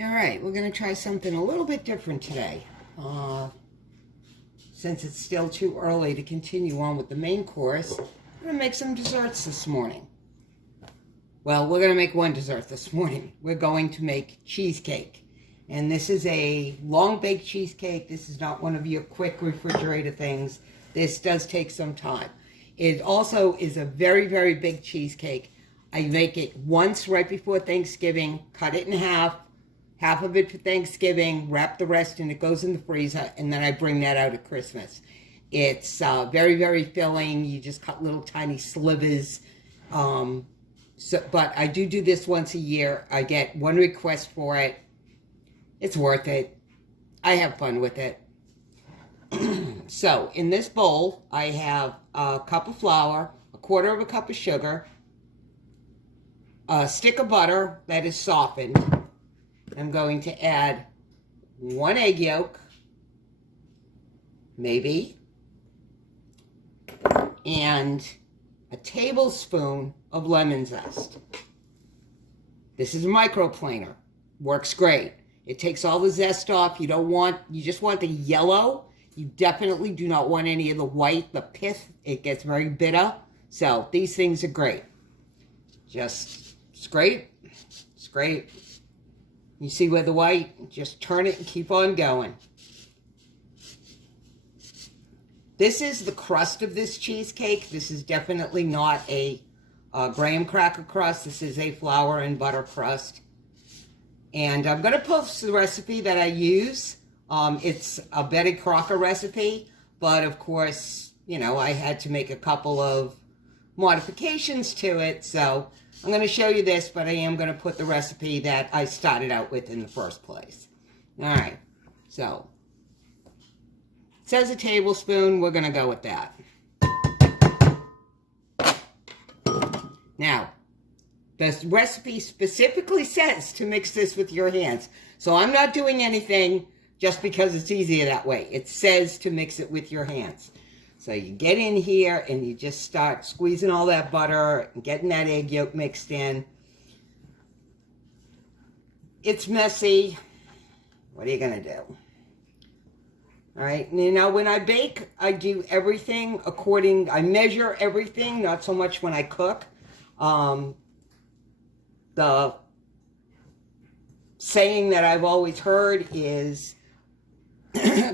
All right, we're going to try something a little bit different today. Since it's still too early to continue on with the main course, I'm going to make some desserts this morning. Well, we're going to make one dessert this morning. We're going to make cheesecake. And this is a long-baked cheesecake. This is not one of your quick refrigerator things. This does take some time. It also is a very, very big cheesecake. I make it once right before Thanksgiving, cut it in half of it for Thanksgiving, wrap the rest, and it goes in the freezer, and then I bring that out at Christmas. It's very, very filling. You just cut little tiny slivers. But I do this once a year. I get one request for it. It's worth it. I have fun with it. So, in this bowl, I have a cup of flour, a quarter of a cup of sugar, a stick of butter that is softened. I'm going to add 1 egg yolk, maybe, and a tablespoon of lemon zest. This is a microplaner. Works great. It takes all the zest off. You just want the yellow. You definitely do not want any of the white, the pith. It gets very bitter. So these things are great. It's great. It's great. You see where the white, just turn it and keep on going. This is the crust of this cheesecake. This is definitely not a graham cracker crust. This is a flour and butter crust. And I'm going to post the recipe that I use. It's a Betty Crocker recipe, but of course, I had to make a couple of modifications to it, so I'm going to show you this, but I am going to put the recipe that I started out with in the first place. All right, so it says a tablespoon. We're going to go with that. Now, the recipe specifically says to mix this with your hands, so I'm not doing anything just because it's easier that way. It says to mix it with your hands. So you get in here and you just start squeezing all that butter and getting that egg yolk mixed in. It's messy. What are you going to do? All right. Now, when I bake, I do everything I measure everything, not so much when I cook. The saying that I've always heard is,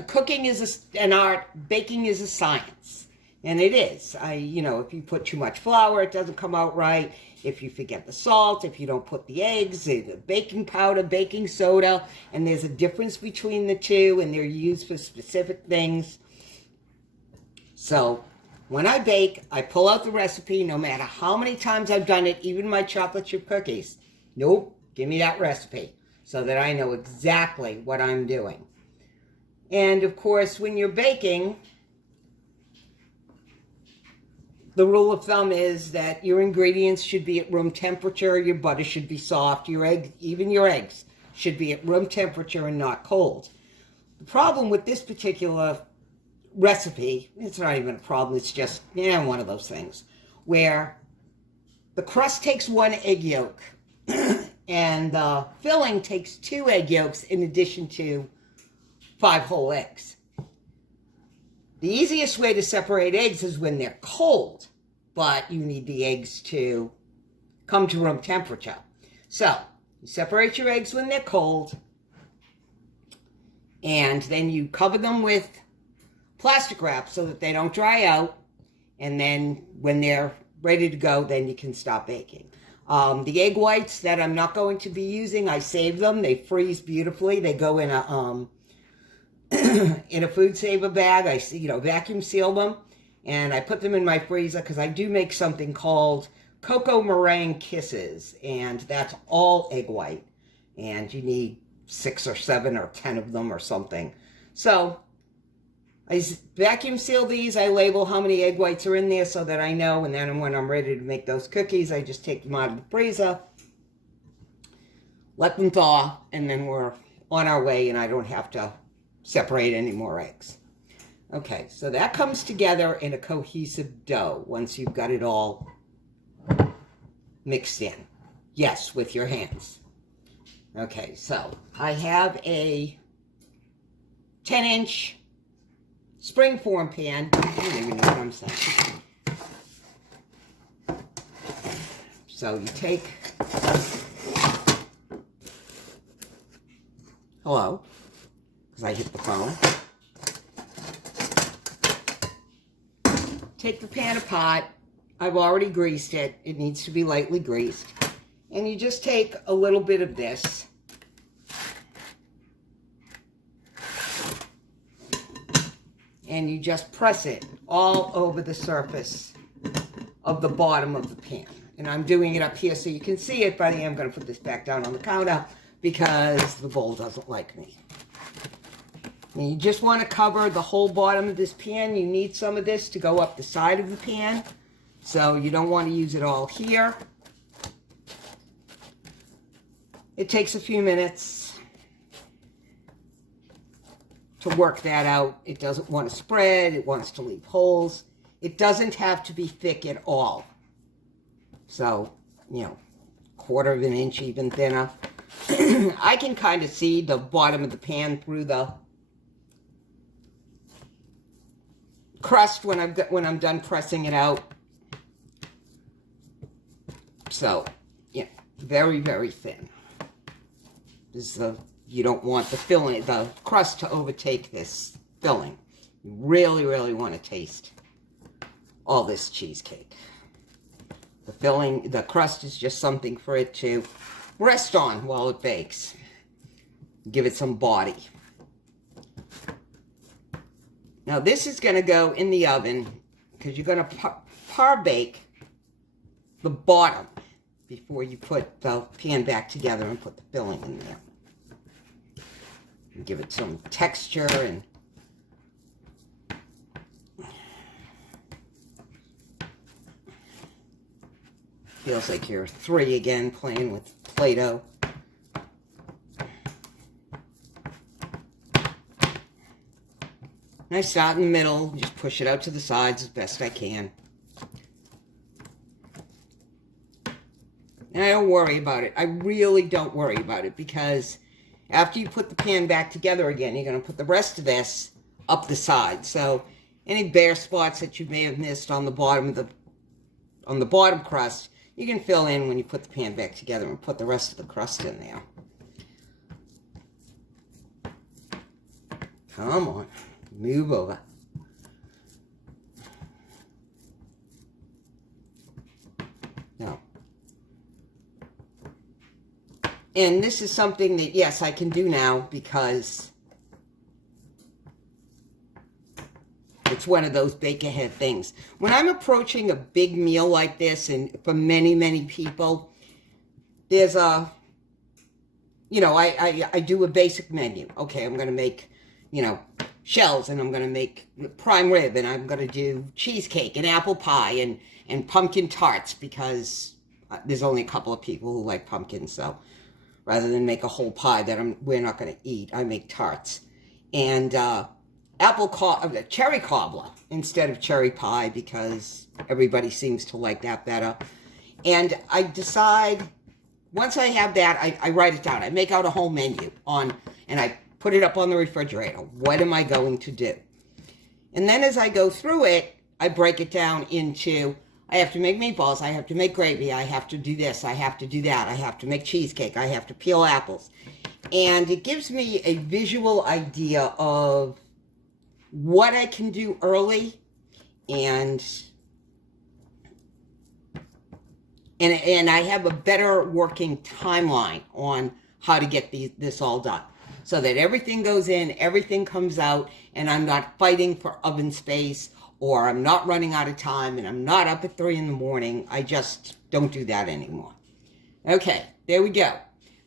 cooking is an art, baking is a science. And it is. If you put too much flour, it doesn't come out right. If you forget the salt, if you don't put the eggs, the baking powder, baking soda, and there's a difference between the two, and they're used for specific things. So, when I bake, I pull out the recipe, no matter how many times I've done it, even my chocolate chip cookies. Nope, give me that recipe, so that I know exactly what I'm doing. And of course, when you're baking, the rule of thumb is that your ingredients should be at room temperature, your butter should be soft, even your eggs should be at room temperature and not cold. The problem with this particular recipe, it's not even a problem, it's just, one of those things, where the crust takes 1 egg yolk, and the filling takes 2 egg yolks in addition to 5 whole eggs. The easiest way to separate eggs is when they're cold, but you need the eggs to come to room temperature. So, you separate your eggs when they're cold, and then you cover them with plastic wrap so that they don't dry out, and then when they're ready to go, then you can stop baking. The egg whites that I'm not going to be using, I save them. They freeze beautifully. They go in a in a food saver bag. I vacuum seal them, and I put them in my freezer because I do make something called cocoa meringue kisses, and that's all egg white, and you need 6 or 7 or 10 of them or something. So I vacuum seal these. I label how many egg whites are in there so that I know, and then when I'm ready to make those cookies, I just take them out of the freezer, let them thaw, and then we're on our way, and I don't have to separate any more eggs. Okay, so that comes together in a cohesive dough once you've got it all mixed in. Yes, with your hands. Okay, so I have a 10-inch springform pan. I don't even know what I'm saying. So you take, hello, because I hit the phone. Take the pan apart. I've already greased it. It needs to be lightly greased. And you just take a little bit of this. And you just press it all over the surface of the bottom of the pan. And I'm doing it up here so you can see it, but I am going to put this back down on the counter because the bowl doesn't like me. And you just want to cover the whole bottom of this pan. You need some of this to go up the side of the pan. So you don't want to use it all here. It takes a few minutes to work that out. It doesn't want to spread. It wants to leave holes. It doesn't have to be thick at all. So, you know, 1/4 of an inch, even thinner. I can kind of see the bottom of the pan through the crust when I'm done pressing it out. So, yeah, very, very thin. You don't want the filling, the crust to overtake this filling. You really, really want to taste all this cheesecake. The filling, the crust is just something for it to rest on while it bakes. Give it some body. Now this is going to go in the oven because you're going to par bake the bottom before you put the pan back together and put the filling in there. And give it some texture and feels like you're 3 again playing with Play-Doh. And I start in the middle, just push it out to the sides as best I can. And I don't worry about it. I really don't worry about it because after you put the pan back together again, you're going to put the rest of this up the side. So any bare spots that you may have missed on the bottom of the bottom crust, you can fill in when you put the pan back together and put the rest of the crust in there. Come on, move over. Now, and this is something that, yes, I can do now because it's one of those bake-ahead things. When I'm approaching a big meal like this, and for many, many people, there's a, you know, I do a basic menu. Okay, I'm going to make, you know, shells, and I'm going to make prime rib, and I'm going to do cheesecake and apple pie and pumpkin tarts because there's only a couple of people who like pumpkins, so rather than make a whole pie that we're not going to eat, I make tarts. And cherry cobbler instead of cherry pie because everybody seems to like that better. And I decide, once I have that, I write it down. I make out a whole menu and I put it up on the refrigerator. What am I going to do? And then as I go through it, I break it down into, I have to make meatballs, I have to make gravy, I have to do this, I have to do that, I have to make cheesecake, I have to peel apples. And it gives me a visual idea of what I can do early and I have a better working timeline on how to get this all done so that everything goes in, everything comes out, and I'm not fighting for oven space, or I'm not running out of time, and I'm not up at 3 in the morning. I just don't do that anymore. Okay, there we go.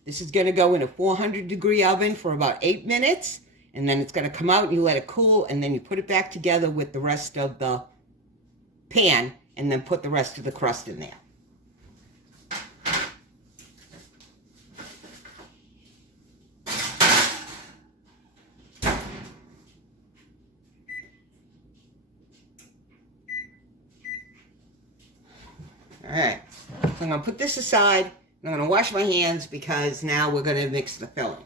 This is going to go in a 400-degree oven for about 8 minutes. And then it's going to come out and you let it cool, and then you put it back together with the rest of the pan, and then put the rest of the crust in there. All right, so I'm going to put this aside I'm going to wash my hands because now we're going to mix the filling.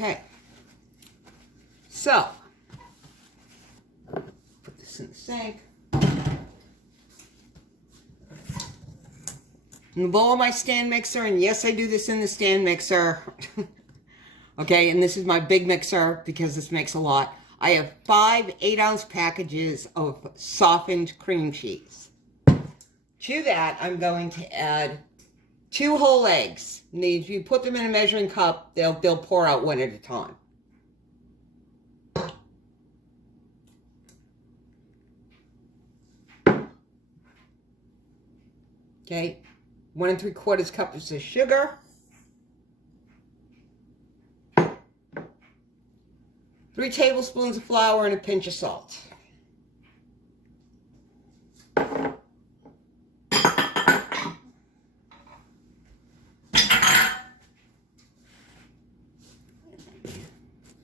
Okay, so put this in the sink. In the bowl of my stand mixer, and yes, I do this in the stand mixer. Okay, and this is my big mixer because this makes a lot. I have 5 8-ounce packages of softened cream cheese. To that, I'm going to add 2 whole eggs. And if you put them in a measuring cup, they'll pour out one at a time. Okay, 1 3/4 cups of sugar. 3 tablespoons of flour and a pinch of salt.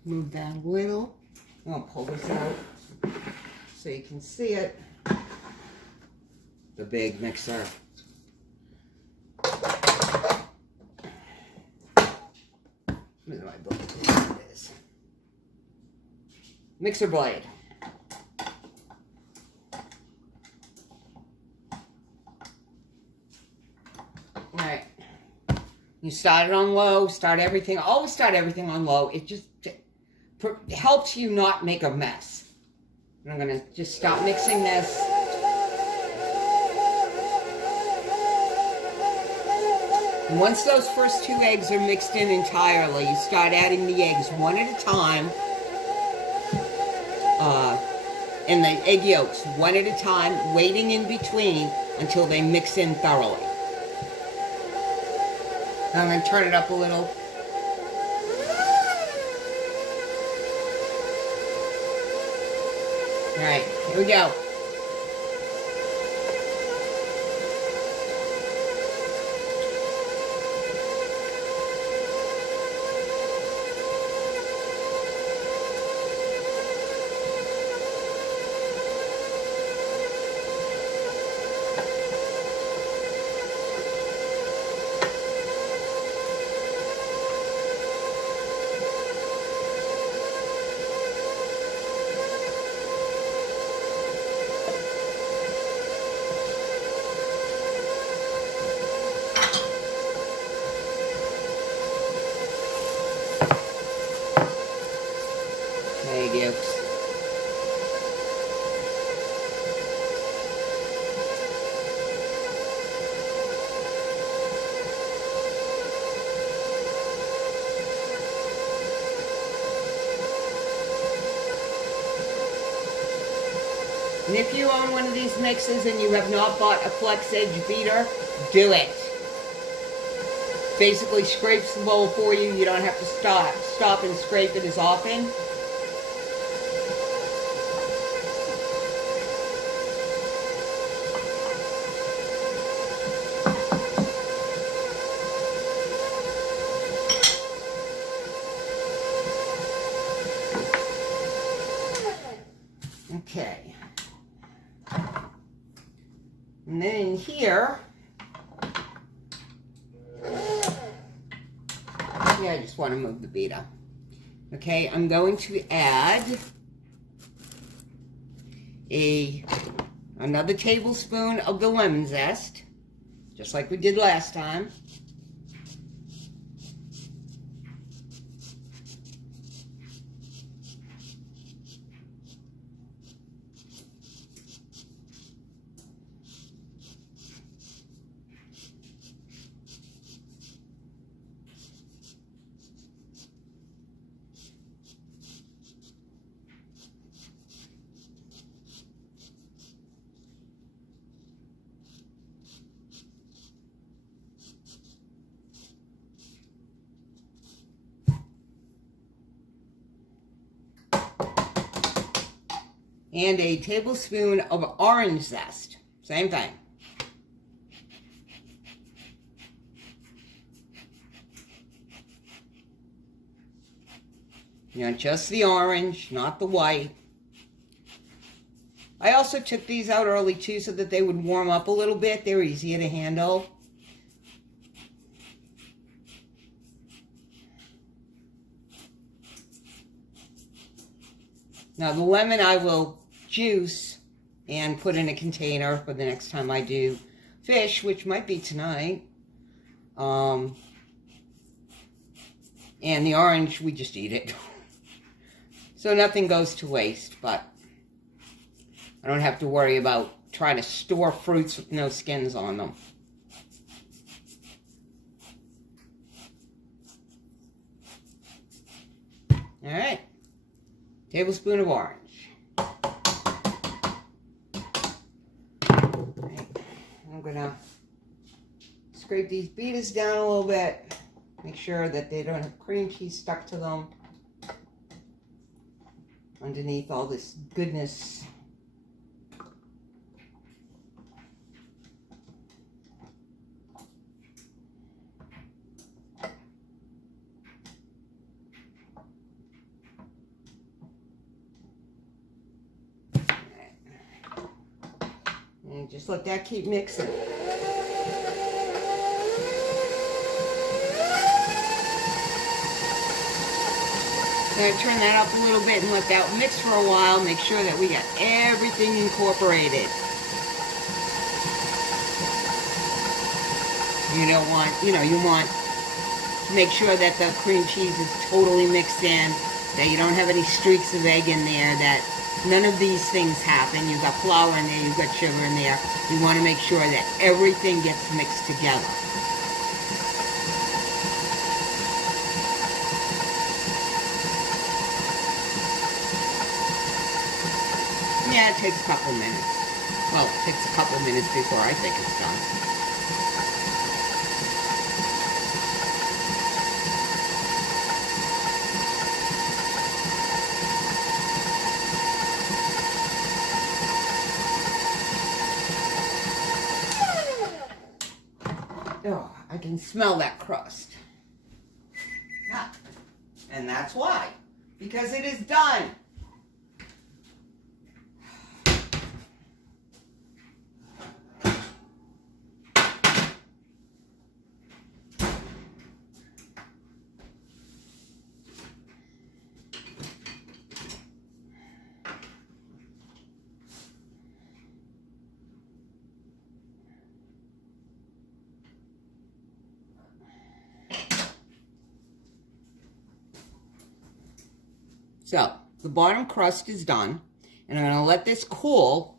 Move that a little. I'll pull this out so you can see it. The big mixer. Where's my blade? There it is. Mixer blade. Alright. You start it on low, always start everything on low. It just helps you not make a mess. And I'm going to just stop mixing this. And once those first 2 eggs are mixed in entirely, you start adding the eggs one at a time. And the egg yolks one at a time, waiting in between until they mix in thoroughly. Now I'm going to turn it up a little. Alright, here we go. Yolks. And if you own one of these mixes and you have not bought a flex edge beater, do it. Basically scrapes the bowl for you. You don't have to stop and scrape it as often. Okay. And then in here, I just want to move the beater. Okay, I'm going to add another tablespoon of the lemon zest, just like we did last time. and a tablespoon of orange zest. Same thing. You know, just the orange, not the white. I also took these out early too so that they would warm up a little bit. They're easier to handle. Now the lemon I will juice and put in a container for the next time I do fish, which might be tonight. And the orange, we just eat it. So nothing goes to waste, but I don't have to worry about trying to store fruits with no skins on them. All right. Tablespoon of orange. Right. I'm going to scrape these beeters down a little bit. Make sure that they don't have cream cheese stuck to them. Underneath all this goodness. And just let that keep mixing. Gonna turn that up a little bit and let that mix for a while. Make sure that we got everything incorporated. You don't want, you want to make sure that the cream cheese is totally mixed in, that you don't have any streaks of egg in there, that none of these things happen. You've got flour in there, you've got sugar in there. You want to make sure that everything gets mixed together. Yeah, it takes a couple minutes. Well, it takes a couple minutes before I think it's done. Oh, I can smell that crust. Yeah. And that's why. Because it is done. So, the bottom crust is done, and I'm going to let this cool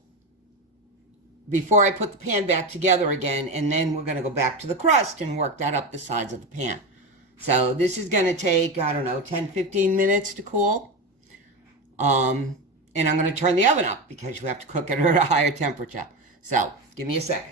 before I put the pan back together again, and then we're going to go back to the crust and work that up the sides of the pan. So, this is going to take, I don't know, 10-15 minutes to cool. And I'm going to turn the oven up because you have to cook it at a higher temperature. So, give me a second.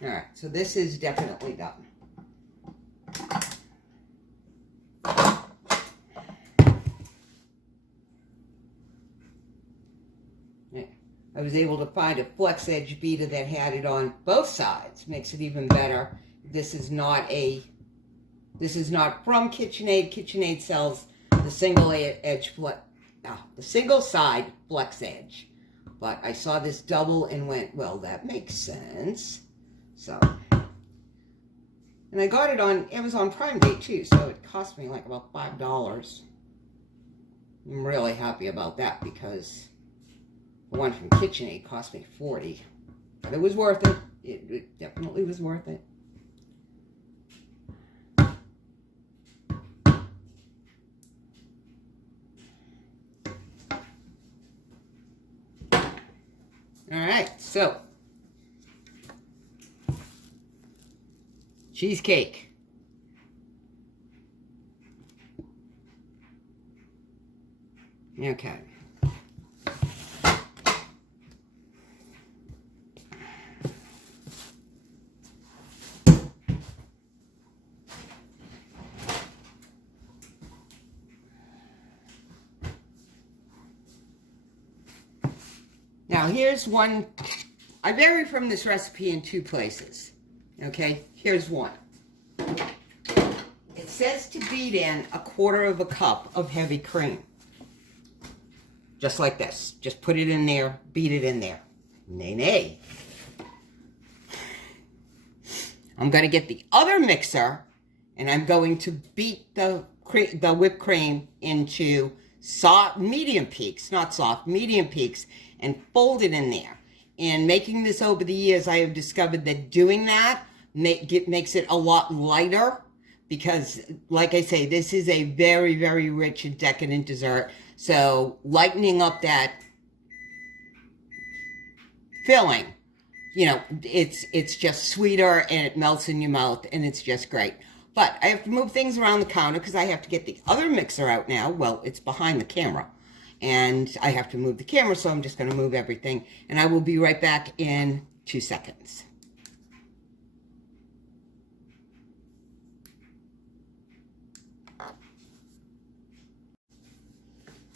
All right, so this is definitely done. I was able to find a flex edge beater that had it on both sides. Makes it even better. This is not from KitchenAid. KitchenAid sells the single side flex edge. But I saw this double and went, well, that makes sense. So, and I got it on Amazon Prime Day too, so it cost me like about $5. I'm really happy about that because the one from KitchenAid cost me $40. But it was worth it. It definitely was worth it. All right, so cheesecake. Okay. Now here's one. I vary from this recipe in 2 places. Okay, here's one. It says to beat in 1/4 cup of heavy cream. Just like this. Just put it in there, beat it in there. Nay, nay. I'm going to get the other mixer, and I'm going to beat the whipped cream into soft, medium peaks, not soft, medium peaks, and fold it in there. And making this over the years, I have discovered that doing that makes it a lot lighter, because, like I say, this is a very, very rich and decadent dessert. So lightening up that filling, you know, it's just sweeter, and it melts in your mouth, and it's just great. But I have to move things around the counter because I have to get the other mixer out now. Well, it's behind the camera, and I have to move the camera, so I'm just going to move everything, and I will be right back in 2 seconds.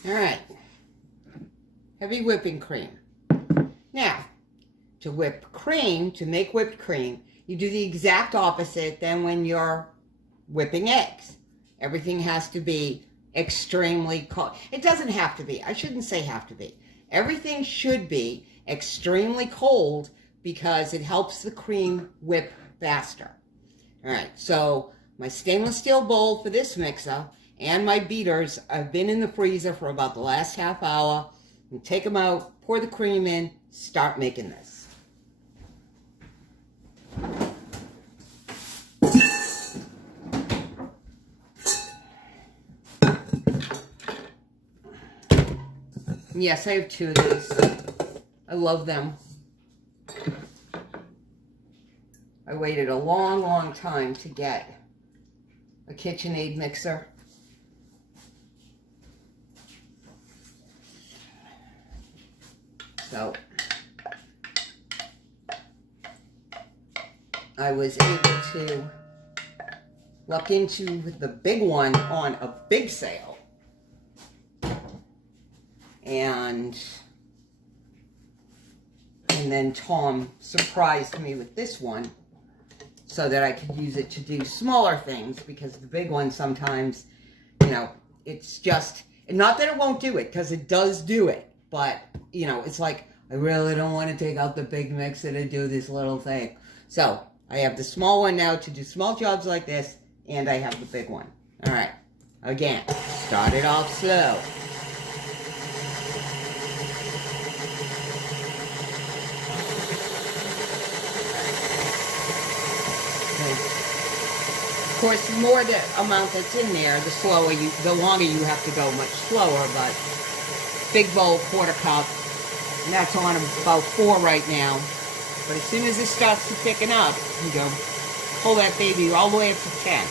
All right, heavy whipping cream. Now, to make whipped cream, you do the exact opposite than when you're whipping eggs. Everything has to be extremely cold. It doesn't have to be. I shouldn't say have to be. Everything should be extremely cold because it helps the cream whip faster. All right, so my stainless steel bowl for this mixer and my beaters have been in the freezer for about the last half hour. And take them out, pour the cream in, start making this. Yes, I have 2 of these. I love them. I waited a long, long time to get a KitchenAid mixer. So I was able to luck into the big one on a big sale. And then Tom surprised me with this one so that I could use it to do smaller things, because the big one sometimes, you know, it's just, not that it won't do it, because it does do it, but, you know, it's like, I really don't want to take out the big mixer to do this little thing. So I have the small one now to do small jobs like this, and I have the big one. All right, again, start it off slow. Of course, the more the amount that's in there, the longer you have to go, much slower. But big bowl, 1/4 cup, and that's on about 4 right now. But as soon as it starts to thicken up, you go pull that baby all the way up to 10.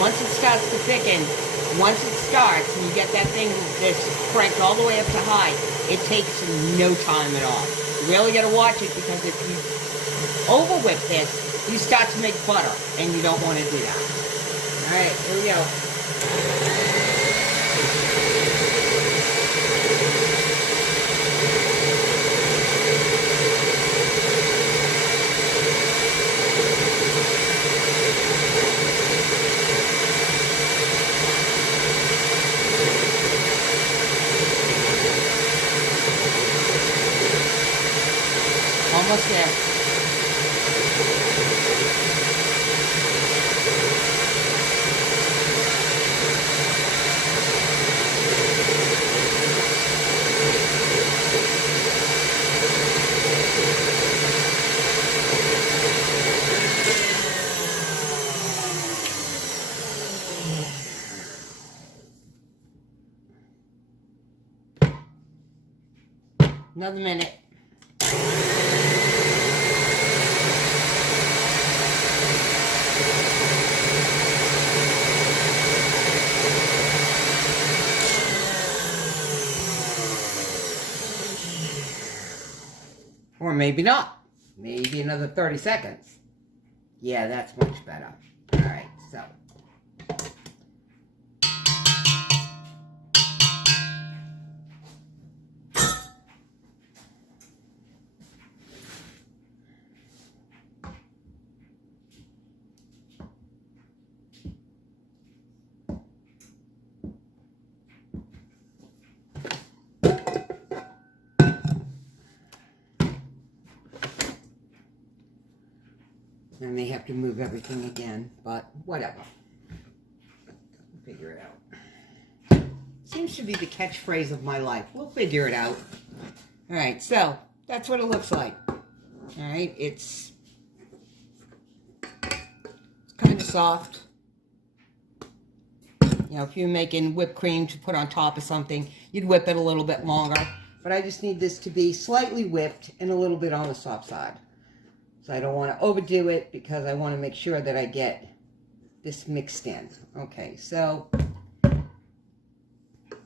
Once it starts to thicken, once it starts and you get that thing that's cranked all the way up to high, it takes no time at all. You really got to watch it, because if you over whip this, you start to make butter, and you don't want to do that. All right, here we go. Almost there. Another minute. Or maybe not. Maybe another 30 seconds. Yeah, that's much better. All right, so. I may have to move everything again, but whatever. Figure it out. Seems to be the catchphrase of my life. We'll figure it out. All right, so that's what it looks like. All right, it's kind of soft. You know, if you're making whipped cream to put on top of something, you'd whip it a little bit longer. But I just need this to be slightly whipped and a little bit on the soft side. So I don't want to overdo it because I want to make sure that I get this mixed in. Okay, so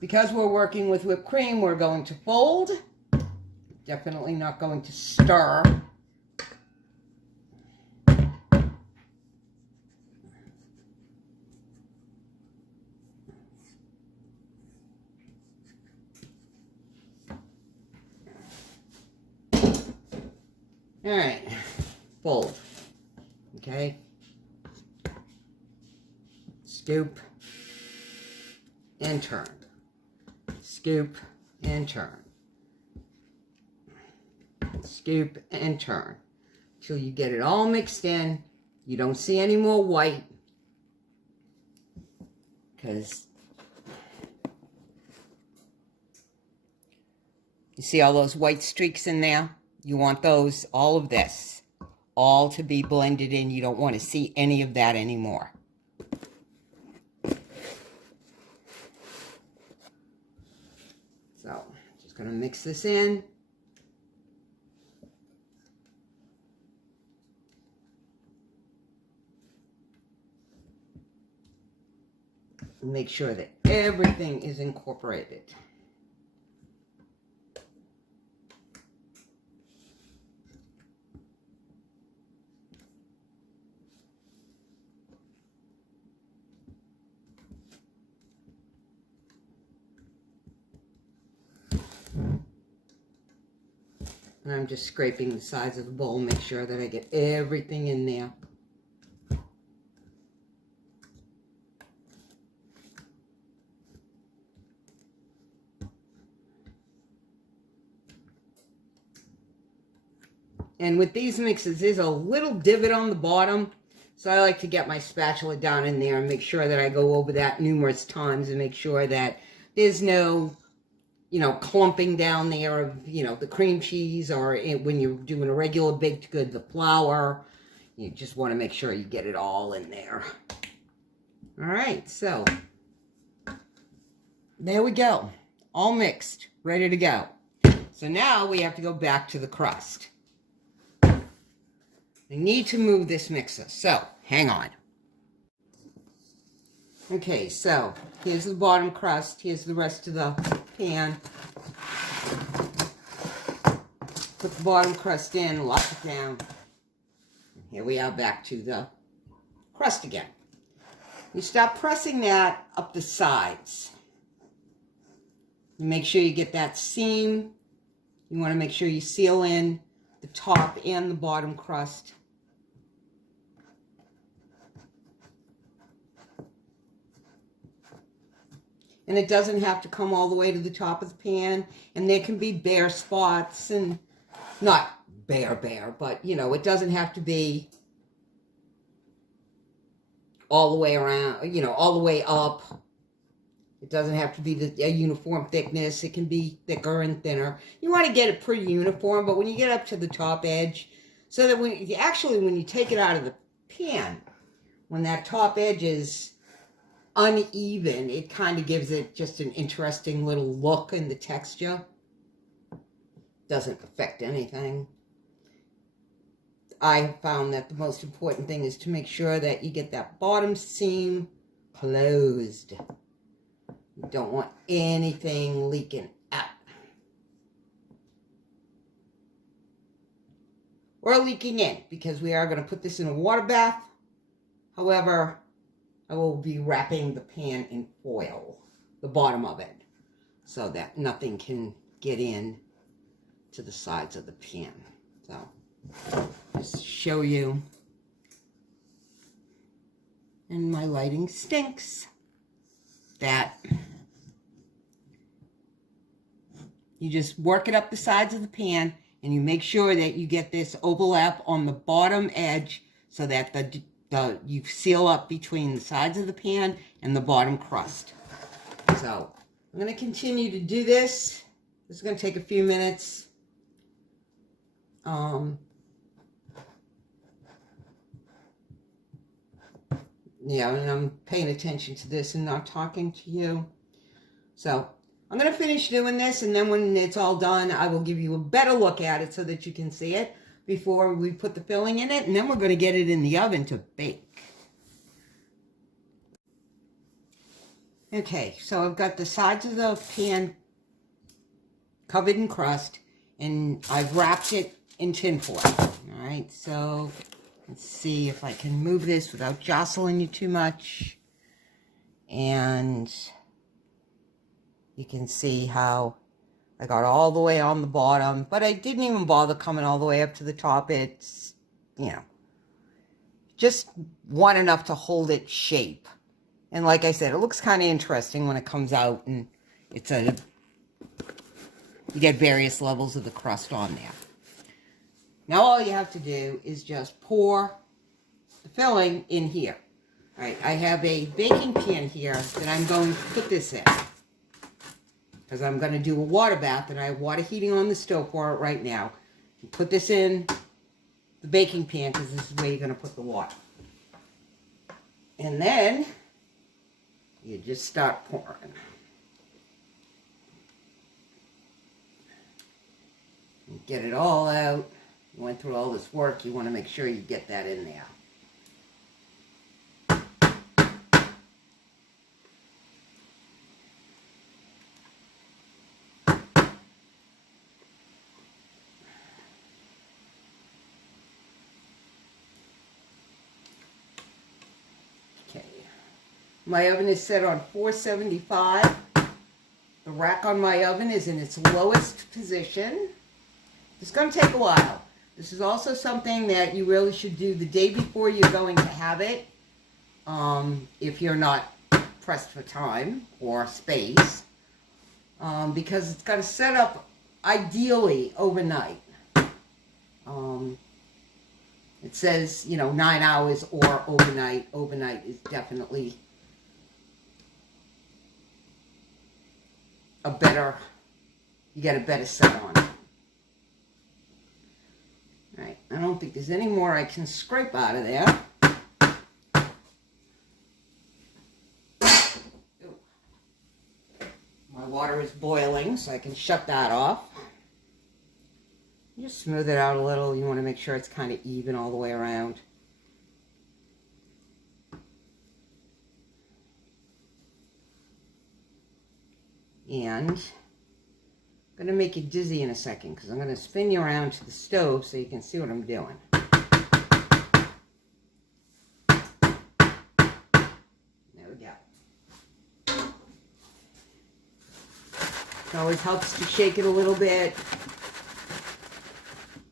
because we're working with whipped cream, we're going to fold. Definitely not going to stir. All right, fold, okay, scoop and turn, scoop and turn, scoop and turn, till you get it all mixed in. You don't see any more white, because you see all those white streaks in there? You want those, all of this, all to be blended in. You don't want to see any of that anymore. So, just going to mix this in. Make sure that everything is incorporated. And I'm just scraping the sides of the bowl, make sure that I get everything in there. And with these mixes, there's a little divot on the bottom. So I like to get my spatula down in there and make sure that I go over that numerous times and make sure that there's no, you know, clumping down there of, you know, the cream cheese, or when you're doing a regular baked good, the flour. You just want to make sure you get it all in there. All right, so there we go. All mixed, ready to go. So now we have to go back to the crust. I need to move this mixer, so hang on. Okay, so here's the bottom crust. Here's the rest of the pan. Put the bottom crust in, lock it down. Here we are back to the crust again. You start pressing that up the sides. You make sure you get that seam. You want to make sure you seal in the top and the bottom crust. And it doesn't have to come all the way to the top of the pan. And there can be bare spots, and not bare, but you know, it doesn't have to be all the way around, you know, all the way up. It doesn't have to be a uniform thickness. It can be thicker and thinner. You want to get it pretty uniform, but when you get up to the top edge, so that when you take it out of the pan, when that top edge is uneven, it kind of gives it just an interesting little look in the texture. doesn't affect anything. I found that the most important thing is to make sure that you get that bottom seam closed. You don't want anything leaking out. Or leaking in, because we are going to put this in a water bath. However, I will be wrapping the pan in foil, the bottom of it, so that nothing can get in to the sides of the pan. So, just show you. And my lighting stinks. That you just work it up the sides of the pan, and you make sure that you get this overlap on the bottom edge so that you seal up between the sides of the pan and the bottom crust. So I'm going to continue to do this. This is going to take a few minutes. Yeah, and I'm paying attention to this and not talking to you. So I'm going to finish doing this, and then when it's all done, I will give you a better look at it so that you can see it before we put the filling in it, and then we're going to get it in the oven to bake. Okay, so I've got the sides of the pan covered in crust, and I've wrapped it in tin foil. All right, so let's see if I can move this without jostling you too much. And you can see how I got all the way on the bottom, but I didn't even bother coming all the way up to the top. It's, you know, just want enough to hold its shape. And like I said, it looks kind of interesting when it comes out, and it's you get various levels of the crust on there. Now all you have to do is just pour the filling in here. All right, I have a baking pan here that I'm going to put this in, because I'm going to do a water bath, and I have water heating on the stove for it right now. You put this in the baking pan, because this is where you're going to put the water. And then you just start pouring. You get it all out. You went through all this work. You want to make sure you get that in there. Okay. My oven is set on 475. The rack on my oven is in its lowest position. It's going to take a while. This is also something that you really should do the day before you're going to have it, if you're not pressed for time or space, because it's got to set up ideally overnight. It says, 9 hours or overnight. Overnight is definitely you get a better set on it. Right, I don't think there's any more I can scrape out of there. Ooh. My water is boiling, so I can shut that off. Just smooth it out a little. You want to make sure it's kind of even all the way around. And I'm going to make you dizzy in a second, because I'm going to spin you around to the stove so you can see what I'm doing. There we go. It always helps to shake it a little bit.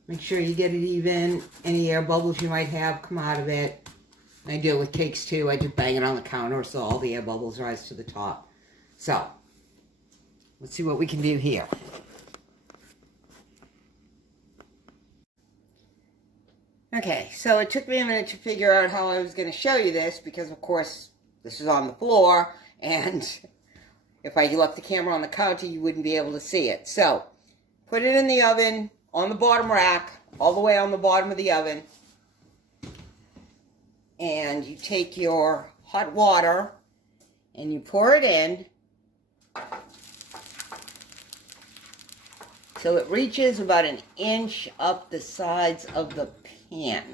Make sure you get it even. Any air bubbles you might have come out of it. I do it with cakes too. I just bang it on the counter so all the air bubbles rise to the top. So, let's see what we can do here. Okay, so it took me a minute to figure out how I was going to show you this, because of course this is on the floor, and if I left the camera on the counter you wouldn't be able to see it. So, put it in the oven on the bottom rack, all the way on the bottom of the oven, and you take your hot water and you pour it in So it reaches about an inch up the sides of the pan.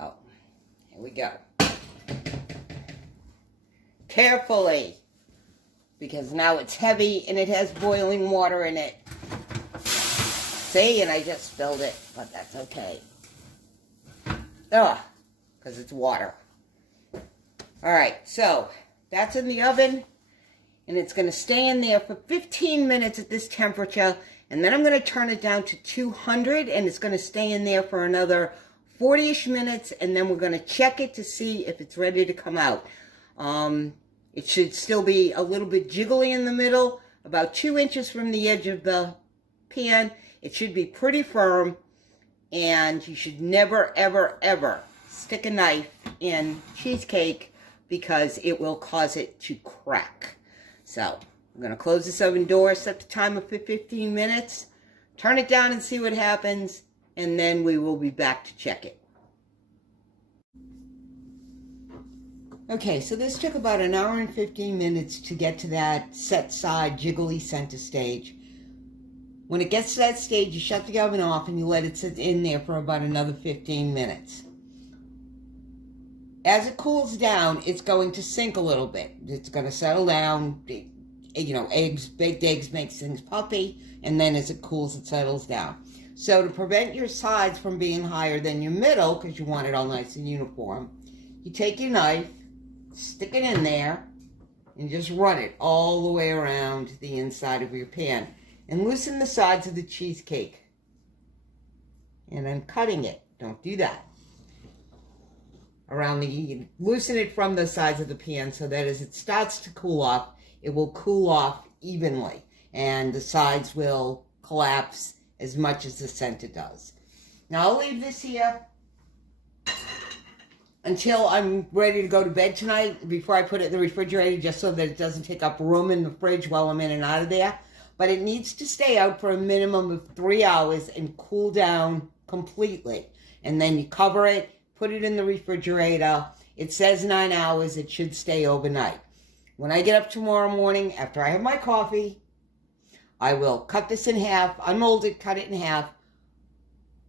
Oh, here we go. Carefully, because now it's heavy and it has boiling water in it. See, and I just spilled it, but that's okay. Ugh, because it's water. Alright, so that's in the oven, and it's going to stay in there for 15 minutes at this temperature, and then I'm going to turn it down to 200, and it's going to stay in there for another 40-ish minutes, and then we're going to check it to see if it's ready to come out. It should still be a little bit jiggly in the middle, about 2 inches from the edge of the pan. It should be pretty firm, and you should never, ever, ever stick a knife in cheesecake because it will cause it to crack. So I'm going to close this oven door, set the timer for 15 minutes, turn it down and see what happens, and then we will be back to check it. Okay, so this took about an hour and 15 minutes to get to that set side jiggly center stage. When it gets to that stage, you shut the oven off and you let it sit in there for about another 15 minutes. As it cools down, it's going to sink a little bit. It's going to settle down. You know, baked eggs makes things puffy, and then as it cools, it settles down. So to prevent your sides from being higher than your middle, because you want it all nice and uniform, you take your knife, stick it in there, and just run it all the way around the inside of your pan. And loosen the sides of the cheesecake. And I'm cutting it. Don't do that. Loosen it from the sides of the pan so that as it starts to cool off, it will cool off evenly. And the sides will collapse as much as the center does. Now I'll leave this here until I'm ready to go to bed tonight before I put it in the refrigerator, just so that it doesn't take up room in the fridge while I'm in and out of there. But it needs to stay out for a minimum of 3 hours and cool down completely. And then you cover it, put it in the refrigerator. It says 9 hours. It should stay overnight. When I get up tomorrow morning, after I have my coffee, I will cut this in half, unmold it, cut it in half,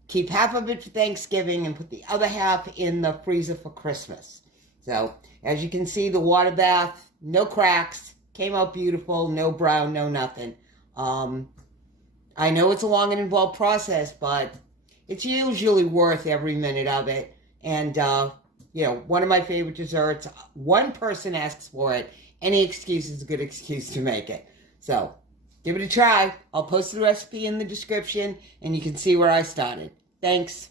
keep half of it for Thanksgiving, and put the other half in the freezer for Christmas. So, as you can see, the water bath, no cracks, came out beautiful, no brown, no nothing. I know it's a long and involved process, but it's usually worth every minute of it. And, you know, one of my favorite desserts, one person asks for it, any excuse is a good excuse to make it. So, give it a try. I'll post the recipe in the description, and you can see where I started. Thanks.